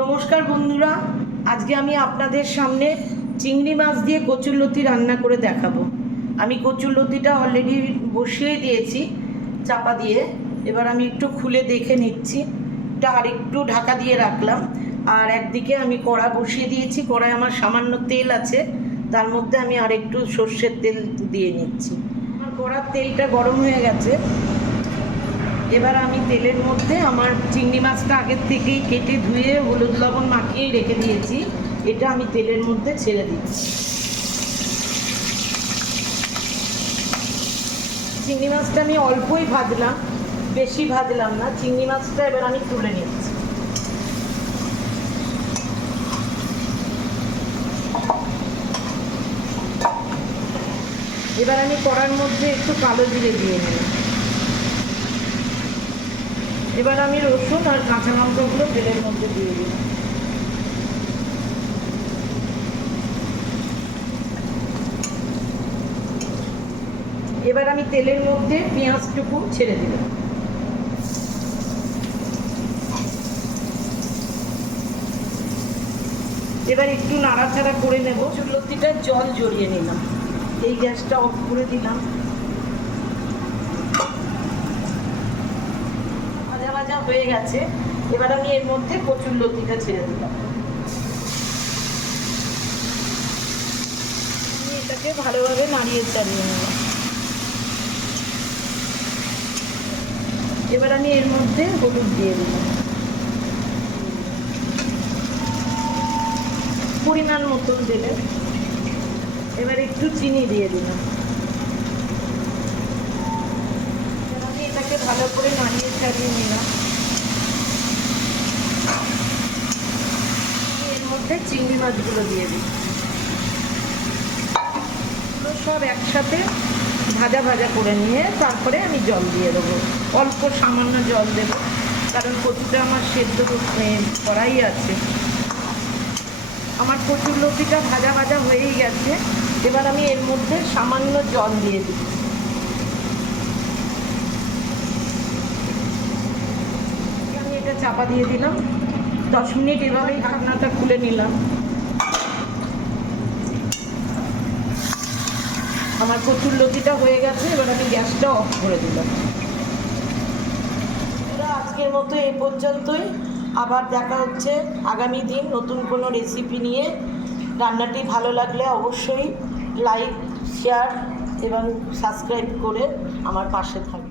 নমস্কার বন্ধুরা, আজকে আমি আপনাদের সামনে চিংড়ি মাছ দিয়ে কচুরলতি রান্না করে দেখাবো। আমি কচুরলতিটা অলরেডি বসিয়ে দিয়েছি চাপা দিয়ে। এবার আমি একটু খুলে দেখে নিচ্ছি। এটা আর একটু ঢাকা দিয়ে রাখলাম। আর একদিকে আমি কড়া বসিয়ে দিয়েছি। কড়ায় আমার সামান্য তেল আছে, তার মধ্যে আমি আর একটু সর্ষের তেল দিয়ে নিচ্ছি। আমার কড়ার তেলটা গরম হয়ে গেছে। এবার আমি তেলের মধ্যে আমার চিংড়ি মাছটা আগের থেকেই কেটে ধুয়ে হলুদ লবণ মাখিয়ে রেখে দিয়েছি, এটা আমি তেলের মধ্যে ছেড়ে দিচ্ছি। চিংড়ি মাছটা আমি অল্পই ভাজলাম, বেশি ভাজলাম না। চিংড়ি মাছটা এবার আমি তুলে নিচ্ছি। এবার আমি কড়ার মধ্যে একটু কালো জিরে দিয়ে নিলাম। এবার আমি রসুন আর কাঁচা লঙ্কাগুলো তেলের মধ্যে দিয়ে দিলাম। এবার আমি তেলের মধ্যে পেঁয়াজটুকু ছেড়ে দিলাম। এবার একটু নাড়াচাড়া করে নেব। কচুরলতিটা জল জড়িয়ে নিলাম। এই গ্যাসটা অফ করে দিলাম। ভাজা ভাজা হয়ে গেছে। এবার আমি এর মধ্যে কচুরলতিটা ছেড়ে দিলাম। আমি এটাকে ভালোভাবে নাড়িয়ে চাড়িয়ে নিলাম। এবার আমি এর মধ্যে হলুদ দিয়ে দিলাম, পরিমাণ মতন দিলে। এবার একটু চিনি দিয়ে দিলাম। আমি এটাকে ভালো করে নাড়িয়ে চাড়িয়ে নিলাম। এর মধ্যে চিংড়ি মাছগুলো দিয়ে দিই। সব একসাথে ভাজা ভাজা করে নিয়ে তারপরে আমি জল দিয়ে দেবো। অল্প সামান্য জল দেবো, কারণ কচুটা আমার সেদ্ধ করাই আছে। আমার কচুরলতিটা ভাজা ভাজা হয়েই গেছে। এবার আমি এর মধ্যে সামান্য জল দিয়ে দিই। আমি এটা চাপা দিয়ে দিলাম। 10 মিনিট এভাবেই ঢাকনাটা খুলে নিলাম। আমার কচুরলতিটা হয়ে গেছে। এবার আমি গ্যাসটা অফ করে দিলাম। আজকের মতো এই পর্যন্তই। আবার দেখা হচ্ছে আগামী দিন নতুন কোনো রেসিপি নিয়ে। রান্নাটি ভালো লাগলে অবশ্যই লাইক, শেয়ার এবং সাবস্ক্রাইব করে আমার পাশে থাকবে।